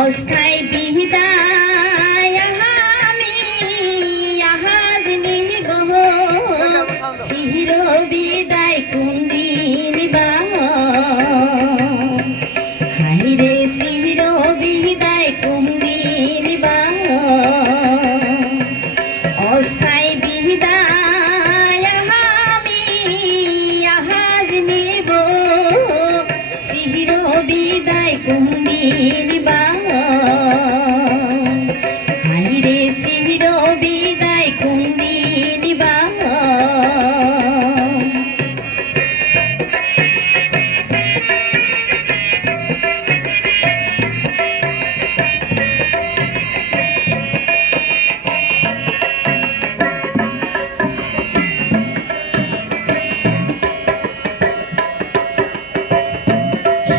অস্থায়ী বিদায় আমি আহাজ নিব চির বিদায় কোনদিন বা হাইরে চির বিদায় কোনদিন বা অস্থায়ী বিদায় আমি আহাজ নিব চির বিদায় কোনদিন বা হাইরে চির বিদায় কোনদিন বা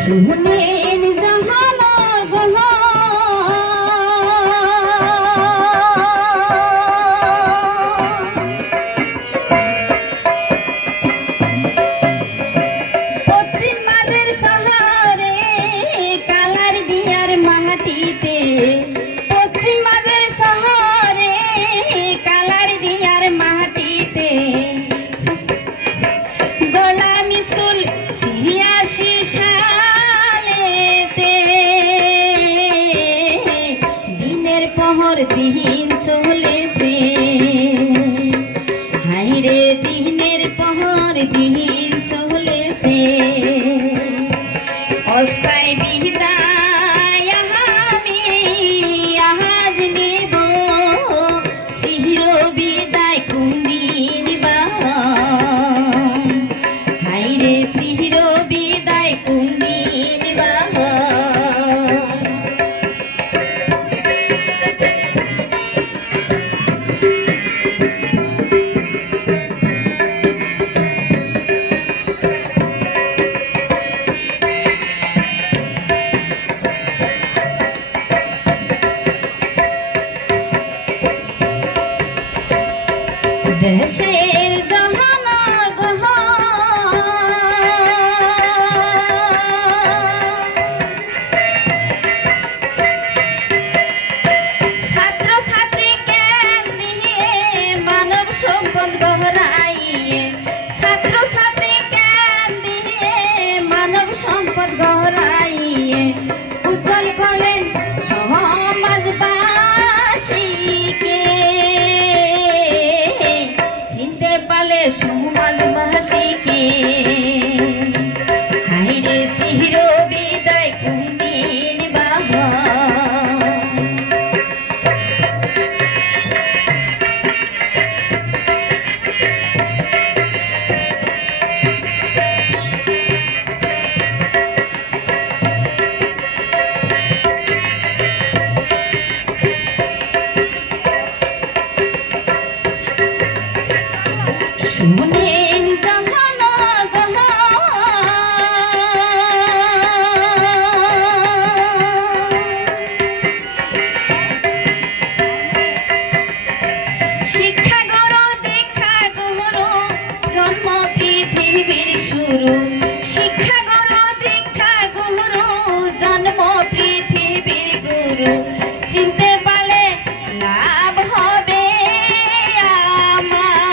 শুনেন জাহানা গহ পশ্চিম মাঝের শহরে কালার দিয়ার মাটিতে পশ্চিম মাঝের শহরে কালার দিয়ার মাটিতে গোলামি স্কুল ৮৬ সালেতে দিনের পহর দিন চলেছে হাইরে দিনের পহর দিন চলেছে অস্থায়ী বিদায় আমি আহাজ নেব চির বিদায় কোনদিন বা হাইরে চির বিদায় কোনদিন বা দেশের জাহানা গহ ছাত্র ছাত্রী জ্ঞান দিয়ে মানব সম্পদ গহরাইয়ে ছাত্র ছাত্রী জ্ঞান দিয়ে মানব সম্পদ গহরাইয়ে উজ্জ্বল করেন সমাজবাসীকে চিনতে পারলে সমাজবাসীকে হাইরে চির বিদায় কোনদিন বা শুনেন জাহানা গহ শিক্ষা গড় দীক্ষা গড় জন্ম পৃথিবীর শুরু শিক্ষা গড় দীক্ষা গড় জন্ম পৃথিবীর গুরু চিনতে পারলে লাভ হবে আমার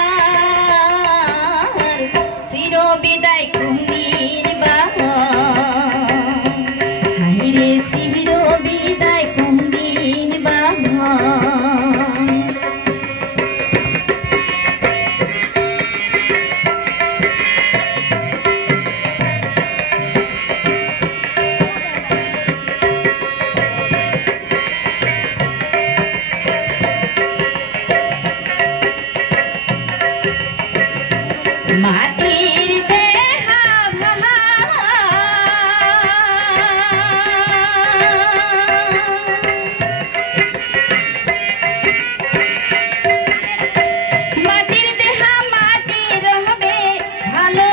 চির বিদায় কোনদিন বা হাইরে চির বিদায় কোনদিন বা মাটির দেহা ভাহা মাটির দেহা মাটি রহবে ভালো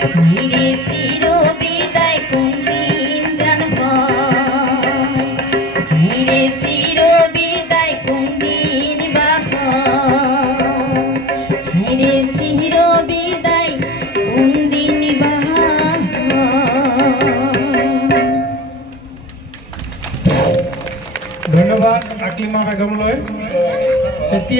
হাইরে চির বিদায় কোনদিন গান হয় হাইরে চির বিদায় কোনদিন বা হয় হাইরে চির বিদায় কোনদিন বা ধন্যবাদ আকলিমা বেগমলৈ। এতিয়া